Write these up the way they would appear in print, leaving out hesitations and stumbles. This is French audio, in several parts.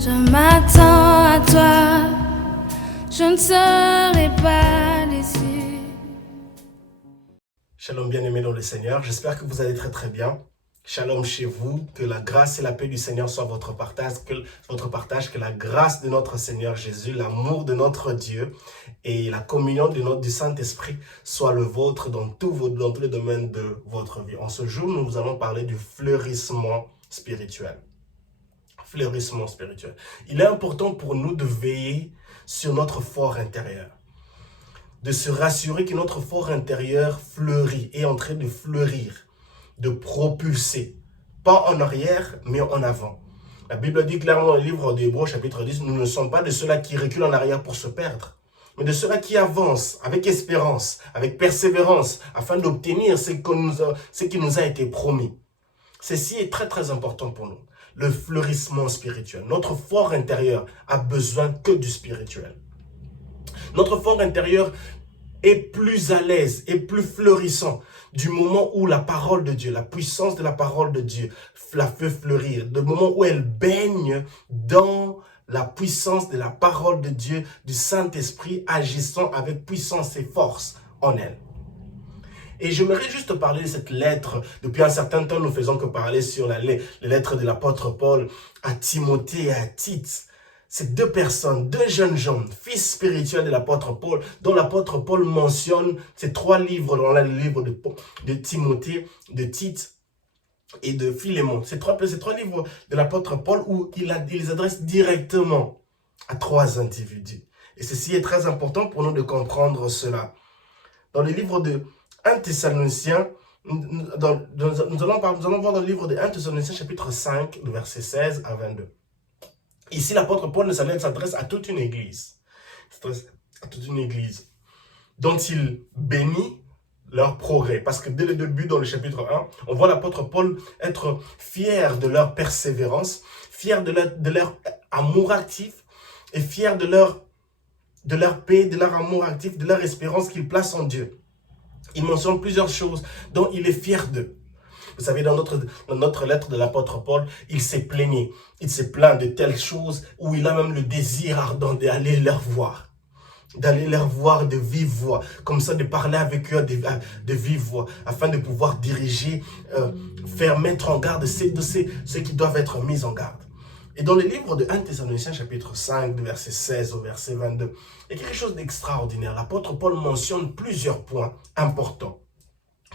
Je m'attends à toi, je ne serai pas déçu. Shalom bien-aimés dans le Seigneur, j'espère que vous allez très très bien. Shalom chez vous, que la grâce et la paix du Seigneur soient votre partage, que la grâce de notre Seigneur Jésus, l'amour de notre Dieu et la communion du Saint-Esprit soient le vôtre dans tous les domaines de votre vie. En ce jour, nous allons parler du fleurissement spirituel. Fleurissement spirituel. Il est important pour nous de veiller sur notre fort intérieur, de se rassurer que notre fort intérieur fleurit, est en train de fleurir, de propulser, pas en arrière, mais en avant. La Bible dit clairement dans le livre d'Hébreux, chapitre 10, nous ne sommes pas de ceux-là qui reculent en arrière pour se perdre, mais de ceux-là qui avancent avec espérance, avec persévérance, afin d'obtenir ce qui nous a été promis. Ceci est très très important pour nous. Le fleurissement spirituel. Notre fort intérieur a besoin que du spirituel. Notre fort intérieur est plus à l'aise et plus fleurissant du moment où la parole de Dieu, la puissance de la parole de Dieu la fait fleurir, du moment où elle baigne dans la puissance de la parole de Dieu, du Saint-Esprit agissant avec puissance et force en elle. Et j'aimerais juste parler de cette lettre. Depuis un certain temps, nous faisons que parler sur les lettres de l'apôtre Paul à Timothée et à Tite. Ces deux personnes, deux jeunes gens, fils spirituels de l'apôtre Paul, dont l'apôtre Paul mentionne ces trois livres, dans le livre de Timothée, de Tite et de Philémon. Ces trois livres de l'apôtre Paul où il les adresse directement à trois individus. Et ceci est très important pour nous de comprendre cela. Dans le livre de 1 Thessaloniciens, nous allons voir dans le livre de 1 Thessaloniciens chapitre 5, le verset 16 à 22. Ici, l'apôtre Paul s'adresse à toute une église. À toute une église dont il bénit leur progrès. Parce que dès le début, dans le chapitre 1, on voit l'apôtre Paul être fier de leur persévérance, fier de leur amour actif et fier de leur paix, de leur amour actif, de leur espérance qu'ils placent en Dieu. Il mentionne plusieurs choses dont il est fier d'eux. Vous savez, dans notre lettre de l'apôtre Paul, il s'est plaigné. Il s'est plaint de telles choses où il a même le désir ardent d'aller leur voir. D'aller leur voir de vive voix. Comme ça, de parler avec eux de vive voix. Afin de pouvoir diriger, faire mettre en garde ceux qui doivent être mis en garde. Et dans le livre de 1 Thessaloniciens chapitre 5, du verset 16 au verset 22, il y a quelque chose d'extraordinaire. L'apôtre Paul mentionne plusieurs points importants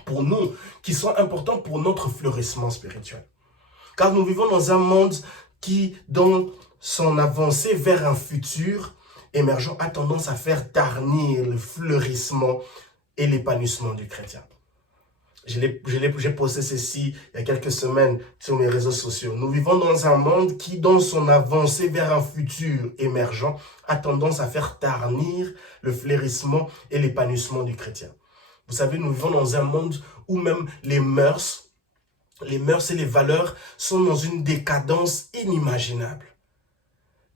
pour nous, qui sont importants pour notre fleurissement spirituel. Car nous vivons dans un monde qui, dans son avancée vers un futur émergent, a tendance à faire ternir le fleurissement et l'épanouissement du chrétien. J'ai posté ceci il y a quelques semaines sur mes réseaux sociaux. Nous vivons dans un monde qui, dans son avancée vers un futur émergent, a tendance à faire ternir le fleurissement et l'épanouissement du chrétien. Vous savez, nous vivons dans un monde où même les mœurs et les valeurs sont dans une décadence inimaginable.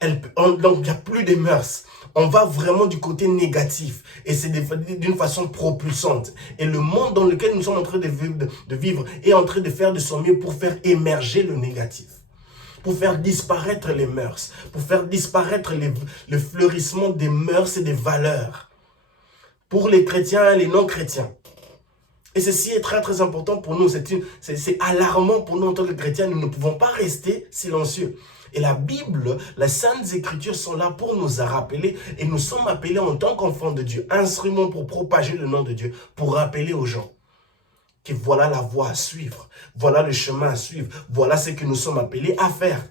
Donc, il n'y a plus de mœurs. On va vraiment du côté négatif. Et c'est d'une façon propulsante. Et le monde dans lequel nous sommes en train de vivre est en train de faire de son mieux pour faire émerger le négatif. Pour faire disparaître les mœurs. Pour faire disparaître le fleurissement des mœurs et des valeurs. Pour les chrétiens et les non-chrétiens. Et ceci est très très important pour nous. C'est alarmant pour nous en tant que chrétiens. Nous ne pouvons pas rester silencieux. Et la Bible, les Saintes Écritures sont là pour nous rappeler. Et nous sommes appelés en tant qu'enfants de Dieu, instruments pour propager le nom de Dieu, pour rappeler aux gens que voilà la voie à suivre, voilà le chemin à suivre, voilà ce que nous sommes appelés à faire.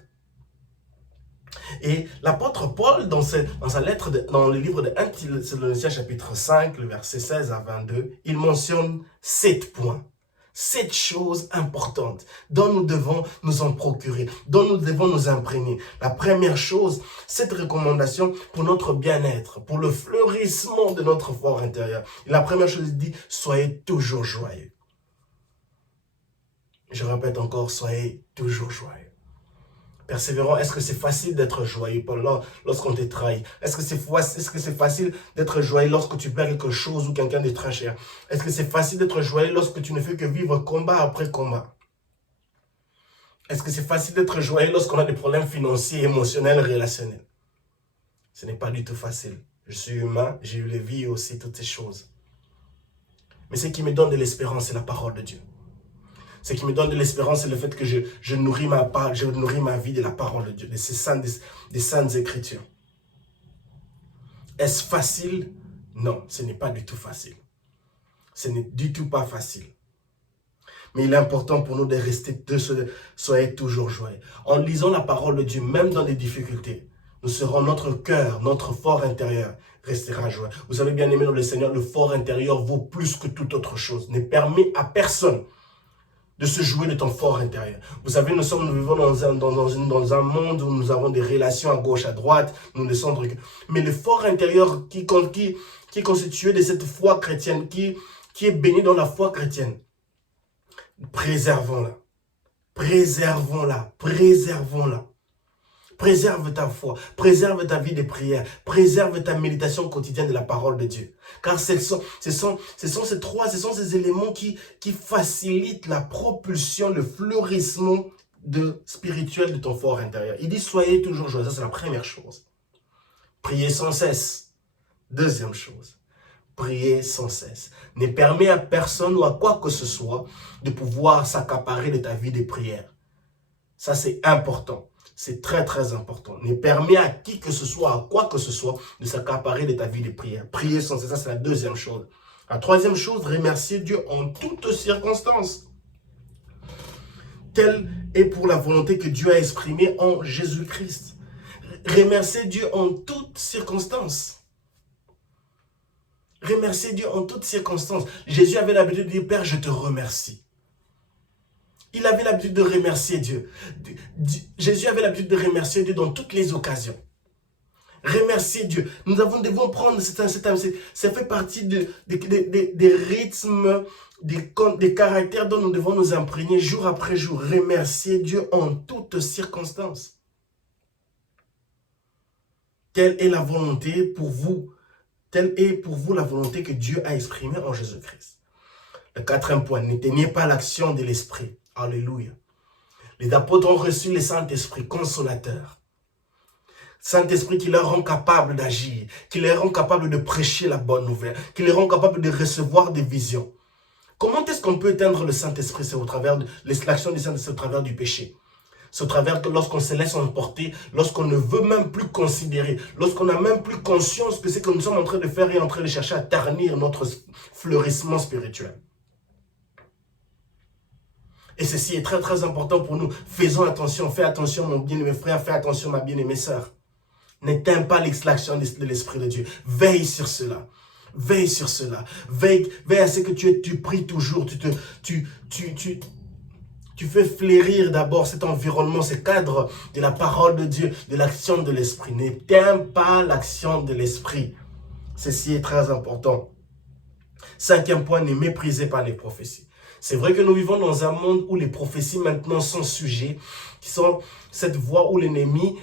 Et l'apôtre Paul, dans sa lettre, dans le livre de 1 Thessaloniciens chapitre 5, le verset 16 à 22, il mentionne 7 points. 7 choses importantes dont nous devons nous en procurer, dont nous devons nous imprégner. La première chose, cette recommandation pour notre bien-être, pour le fleurissement de notre fort intérieur. Et la première chose, il dit, soyez toujours joyeux. Je répète encore, soyez toujours joyeux. Persévérant, est-ce que c'est facile d'être joyeux lorsqu'on te trahit? Est-ce que c'est facile d'être joyeux lorsque tu perds quelque chose ou quelqu'un de très cher? Est-ce que c'est facile d'être joyeux lorsque tu ne fais que vivre combat après combat? Est-ce que c'est facile d'être joyeux lorsqu'on a des problèmes financiers, émotionnels, relationnels? Ce n'est pas du tout facile. Je suis humain, j'ai eu les vies aussi, toutes ces choses. Mais ce qui me donne de l'espérance, c'est la parole de Dieu. Ce qui me donne de l'espérance, c'est le fait que je nourris ma vie de la parole de Dieu, de ces des saintes écritures. Est-ce facile? Non, ce n'est pas du tout facile. Ce n'est du tout pas facile. Mais il est important pour nous de rester, soyez toujours joyeux. En lisant la parole de Dieu, même dans les difficultés, nous serons, notre cœur, notre fort intérieur restera joyeux. Vous savez bien aimé dans le Seigneur, le fort intérieur vaut plus que toute autre chose. Ne permet à personne de se jouer de ton fort intérieur. Vous savez, nous vivons dans un monde où nous avons des relations à gauche, à droite, nous ne sommes... Mais le fort intérieur qui est constitué de cette foi chrétienne, qui est béni dans la foi chrétienne, préservons-la. Préservons-la. Préservons-la. Préserve ta foi, préserve ta vie de prière, préserve ta méditation quotidienne de la parole de Dieu. Car ce sont ces éléments qui facilitent la propulsion, le fleurissement spirituel de ton fort intérieur. Il dit, soyez toujours joyeux. Ça, c'est la première chose. Priez sans cesse. Deuxième chose. Priez sans cesse. Ne permets à personne ou à quoi que ce soit de pouvoir s'accaparer de ta vie de prière. Ça, c'est important. C'est très, très important. Ne permet à qui que ce soit, à quoi que ce soit, de s'accaparer de ta vie de prière. Prier sans cesse, ça c'est la deuxième chose. La troisième chose, remercier Dieu en toutes circonstances. Telle est pour la volonté que Dieu a exprimée en Jésus-Christ. Remercier Dieu en toutes circonstances. Remercier Dieu en toutes circonstances. Jésus avait l'habitude de dire, Père, je te remercie. Il avait l'habitude de remercier Dieu. Jésus avait l'habitude de remercier Dieu dans toutes les occasions. Remercier Dieu. Nous devons prendre, ça fait partie des rythmes, des caractères dont nous devons nous imprégner jour après jour. Remercier Dieu en toutes circonstances. Telle est la volonté pour vous. Telle est pour vous la volonté que Dieu a exprimée en Jésus-Christ. Le quatrième point, n'éteignez pas l'action de l'Esprit. Alléluia. Les apôtres ont reçu le Saint-Esprit consolateur. Saint-Esprit qui leur rend capable d'agir, qui les rend capable de prêcher la bonne nouvelle, qui les rend capable de recevoir des visions. Comment est-ce qu'on peut éteindre le Saint-Esprit? C'est au travers de l'action du Saint-Esprit, au travers du péché. C'est au travers que lorsqu'on se laisse emporter, lorsqu'on ne veut même plus considérer, lorsqu'on n'a même plus conscience que ce que nous sommes en train de faire est en train de chercher à ternir notre fleurissement spirituel. Et ceci est très très important pour nous. Faisons attention, fais attention mon bien-aimé frère, fais attention ma bien-aimée sœur. N'éteins pas l'extraction de l'Esprit de Dieu. Veille sur cela. Veille sur cela. Veille à ce que tu pries toujours. Tu fais fleurir d'abord cet environnement, ce cadre de la parole de Dieu, de l'action de l'Esprit. N'éteins pas l'action de l'Esprit. Ceci est très important. Cinquième point, ne méprisez pas les prophéties. C'est vrai que nous vivons dans un monde où les prophéties maintenant sont sujets, qui sont cette voie où l'ennemi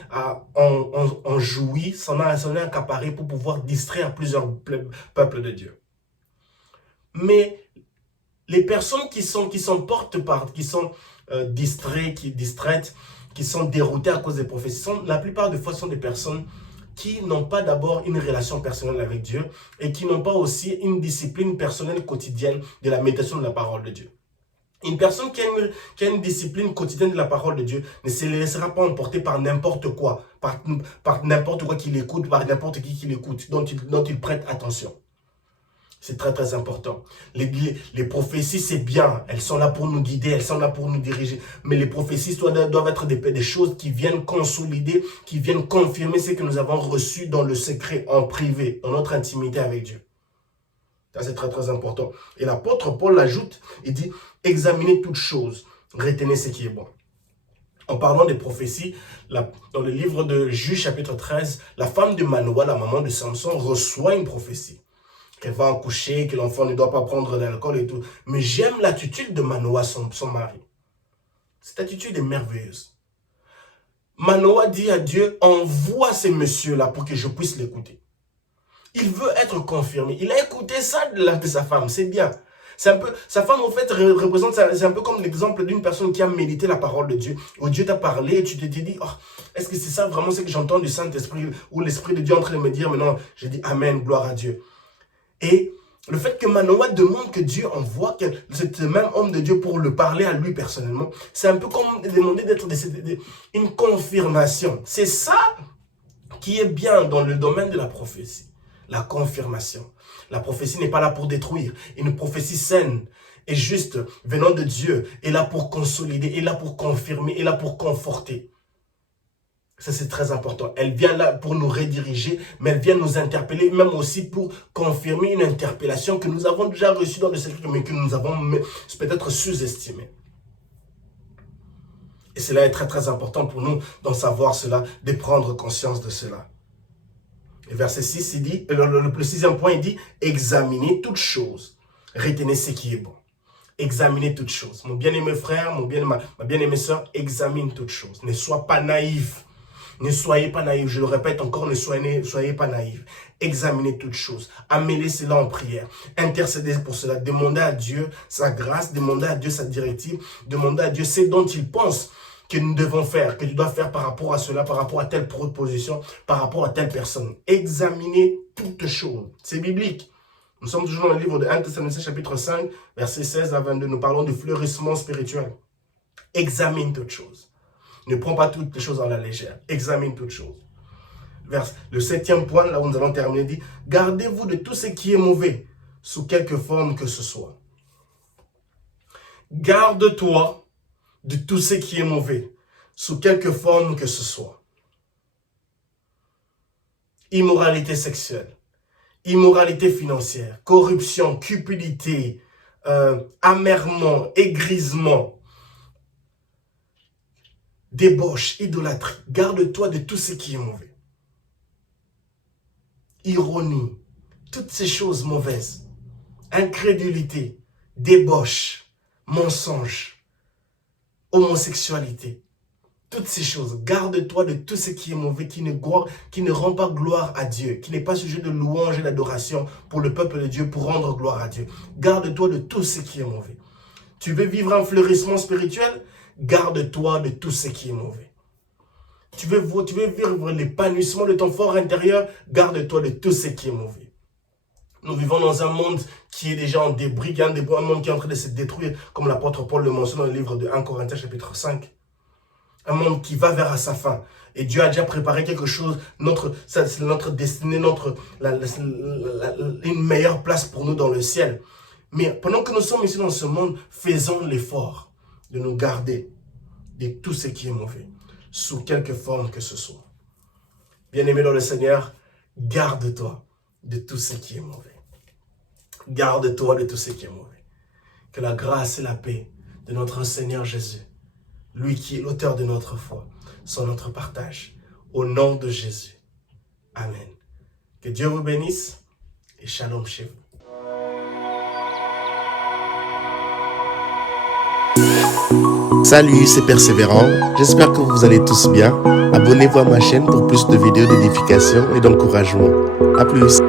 en jouit, s'en est accaparé pour pouvoir distraire plusieurs peuples de Dieu. Mais les personnes qui sont distraites, qui sont déroutées à cause des prophéties, la plupart des fois sont des personnes qui n'ont pas d'abord une relation personnelle avec Dieu et qui n'ont pas aussi une discipline personnelle quotidienne de la méditation de la parole de Dieu. Une personne qui a une discipline quotidienne de la parole de Dieu ne se laissera pas emporter par n'importe quoi, par n'importe quoi qu'il écoute, par n'importe qui l'écoute, dont il prête attention. C'est très très important. Les prophéties, c'est bien. Elles sont là pour nous guider, elles sont là pour nous diriger. Mais les prophéties doivent être des choses qui viennent consolider, qui viennent confirmer ce que nous avons reçu dans le secret, en privé, dans notre intimité avec Dieu. Ça, c'est très très important. Et l'apôtre Paul l'ajoute, il dit, examinez toutes choses, retenez ce qui est bon. En parlant des prophéties, dans le livre de Juge chapitre 13, la femme de Manoah, la maman de Samson, reçoit une prophétie. Qu'elle va accoucher, que l'enfant ne doit pas prendre d'alcool et tout. Mais j'aime l'attitude de Manoah, son mari. Cette attitude est merveilleuse. Manoah dit à Dieu, envoie ces messieurs-là pour que je puisse l'écouter. Il veut être confirmé. Il a écouté ça de sa femme, c'est bien. C'est un peu, sa femme en fait représente, c'est un peu comme l'exemple d'une personne qui a médité la parole de Dieu, où Dieu t'a parlé, et tu t'es dit, oh, est-ce que c'est ça vraiment ce que j'entends du Saint-Esprit, ou l'Esprit de Dieu est en train de me dire, mais non, j'ai dit Amen, gloire à Dieu. Et le fait que Manoah demande que Dieu envoie ce même homme de Dieu pour le parler à lui personnellement, c'est un peu comme demander d'être une confirmation. C'est ça qui est bien dans le domaine de la prophétie, la confirmation. La prophétie n'est pas là pour détruire. Une prophétie saine et juste venant de Dieu est là pour consolider, est là pour confirmer, est là pour conforter. Ça, c'est très important. Elle vient là pour nous rediriger, mais elle vient nous interpeller, même aussi pour confirmer une interpellation que nous avons déjà reçue dans le secret, mais que nous avons peut-être sous-estimée. Et cela est très très important pour nous d'en savoir cela, de prendre conscience de cela. Et verset 6, il dit, le sixième point, il dit, examinez toutes choses, retenez ce qui est bon. Examinez toutes choses. Mon bien-aimé frère, ma bien-aimée soeur, examine toutes choses. Ne sois pas naïf. Ne soyez pas naïfs, je le répète encore, ne soyez pas naïfs. Examinez toutes choses, amenez cela en prière, intercédez pour cela, demandez à Dieu sa grâce, demandez à Dieu sa directive, demandez à Dieu ce dont il pense que nous devons faire, que tu dois faire par rapport à cela, par rapport à telle proposition, par rapport à telle personne. Examinez toutes choses, c'est biblique. Nous sommes toujours dans le livre de 1 Thessaloniciens chapitre 5, versets 16 à 22, nous parlons du fleurissement spirituel. Examine toutes choses. Ne prends pas toutes les choses à la légère. Examine toutes choses. Le septième point, là où nous allons terminer, dit, gardez-vous de tout ce qui est mauvais, sous quelque forme que ce soit. Garde-toi de tout ce qui est mauvais, sous quelque forme que ce soit. Immoralité sexuelle, immoralité financière, corruption, cupidité, amèrement, aigrisement, débauche, idolâtrie. Garde-toi de tout ce qui est mauvais. Ironie, toutes ces choses mauvaises. Incrédulité, débauche, mensonge, homosexualité. Toutes ces choses. Garde-toi de tout ce qui est mauvais, qui ne rend pas gloire à Dieu, qui n'est pas sujet de louange et d'adoration pour le peuple de Dieu, pour rendre gloire à Dieu. Garde-toi de tout ce qui est mauvais. Tu veux vivre un fleurissement spirituel? Garde-toi de tout ce qui est mauvais. Tu veux vivre l'épanouissement de ton fort intérieur? Garde-toi de tout ce qui est mauvais. Nous vivons dans un monde qui est déjà en débris, un monde qui est en train de se détruire, comme l'apôtre Paul le mentionne dans le livre de 1 Corinthiens chapitre 5. Un monde qui va vers sa fin. Et Dieu a déjà préparé quelque chose, notre destinée, une meilleure place pour nous dans le ciel. Mais pendant que nous sommes ici dans ce monde, faisons l'effort de nous garder de tout ce qui est mauvais, sous quelque forme que ce soit. Bien-aimé dans le Seigneur, garde-toi de tout ce qui est mauvais. Garde-toi de tout ce qui est mauvais. Que la grâce et la paix de notre Seigneur Jésus, lui qui est l'auteur de notre foi, soit notre partage. Au nom de Jésus. Amen. Que Dieu vous bénisse et shalom chez vous. Salut, c'est Persévérant. J'espère que vous allez tous bien. Abonnez-vous à ma chaîne pour plus de vidéos d'édification et d'encouragement. À plus.